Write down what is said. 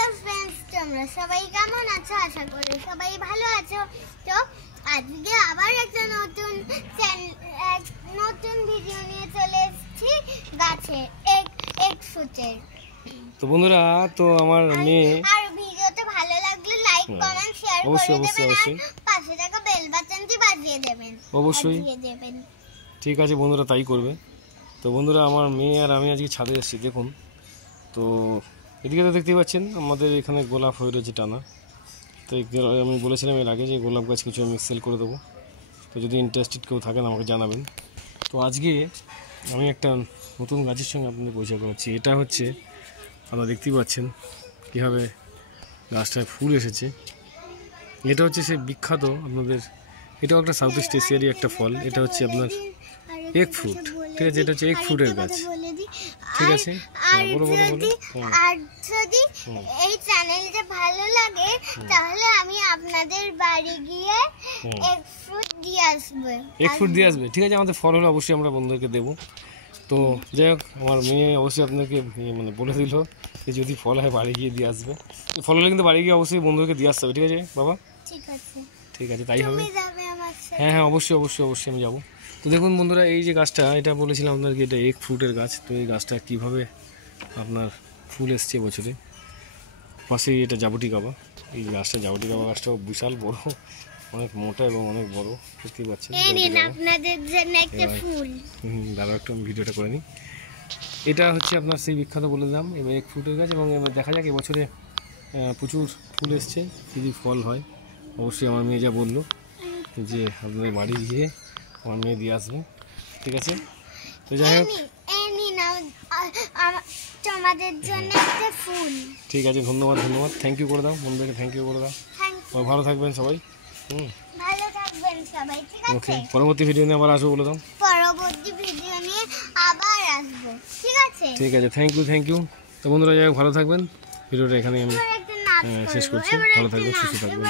Hello friends, তোমরা সবাই কেমন আছো? আশা করি সবাই ভালো আছো। তো আজকে আবার একটা নতুন ভিডিও নিয়ে চলে এসেছি গাছে এক ফুটের। তো বন্ধুরা, তো আমার মেয়ে আর ভিডিওটা ভালো লাগলে লাইক কমেন্ট শেয়ার করে দেবেন আর পাশে থাকা বেল বাটনটি বাজিয়ে দেবেন। অবশ্যই ঠিক আছে বন্ধুরা, তাই করবে। তো বন্ধুরা, আমার মেয়ে আর আমি আজকে ছাদে এসেছি। দেখুন, তো এদিকে তো দেখতেই পাচ্ছেন আমাদের এখানে গোলাপ হয়ে রয়েছে টানা। তো আমি বলেছিলাম এর আগে যে গোলাপ গাছ কিছু আমি সেল করে দেবো। তো যদি ইন্টারেস্টেড কেউ থাকেন আমাকে জানাবেন। তো আজকে আমি একটা নতুন গাছের সঙ্গে আপনাদের পরিচয় করাচ্ছি। এটা হচ্ছে, আপনারা দেখতেই পাচ্ছেন কীভাবে গাছটায় ফুল এসেছে। এটা হচ্ছে সেই বিখ্যাত আপনাদের, এটাও একটা সাউথ ইস্ট এশিয়ারই একটা ফল। এটা হচ্ছে আপনার এগ ফ্রুট, ঠিক আছে? এটা হচ্ছে এগ ফ্রুটের গাছ, ঠিক আছে? আর যদি এই চ্যানেলটা ভালো লাগে তাহলে আমি আপনাদের বাড়ি গিয়ে এগ ফ্রুট দিয়ে আসবো। ঠিক আছে? আমাদের ফল হলে অবশ্যই আমরা বন্ধুদেরকে দেবো। তো যাই হোক, আমার মেয়ে অবশ্যই আপনাকে মানে বলে দিল যে যদি ফল হয় বাড়ি গিয়ে দিয়ে আসবে। ফল হলে কিন্তু বাড়ি গিয়ে অবশ্যই বন্ধুদেরকে দিয়ে আসতে হবে, ঠিক আছে বাবা? ঠিক আছে, তাই হবে। হ্যাঁ হ্যাঁ, অবশ্যই অবশ্যই অবশ্যই আমি যাবো। তো দেখুন বন্ধুরা, এই যে গাছটা, এটা বলেছিলাম আপনাদেরকে, এটা এগ ফ্রুটের গাছ। তো এই গাছটা কীভাবে আপনার ফুল এসছে বছরে। পাশেই এটা জাবুটি গাবা। এই গাছটা জাবুটি গাবা গাছটাও বিশাল বড়, অনেক মোটা এবং অনেক বড়, বুঝতেই পারছেন। আপনাদের জন্য একটা ফুল। দাঁড়াও একটু আমি ভিডিওটা করে নিই। এটা হচ্ছে আপনার সেই বিখ্যাত বলে দিলাম এবার এগ ফ্রুটের গাছ। এবং এবার দেখা যাক এবছরে প্রচুর ফুল এসছে, যদি ফল হয় অবশ্যই আমার মেয়ে যা বললো যে আপনাদের বাড়ি গিয়ে আমার মেয়ে দিয়ে আসবে, ঠিক আছে? তো যাই হোক, তোমাদের জন্য একটা ফুল। ঠিক আছে, ধন্যবাদ ধন্যবাদ, থ্যাংক ইউ করে দাও বন্ধুদেরকে, থ্যাংক ইউ করে দাও। ভালো থাকবেন সবাই। ভালো থাকবেন সবাই, ঠিক আছে? ওকে, পরবর্তী ভিডিও নিয়ে আবার আসবো বলে দাও। পরবর্তী ভিডিও নিয়ে আবার আসবো, ঠিক আছে? ঠিক আছে, থ্যাংক ইউ। তো বন্ধুরা, যাই হোক, ভালো থাকবেন। ভিডিওটা এখানে আমি শেষ করছি। ভালো থাকবেন, সুস্থ থাকবেন।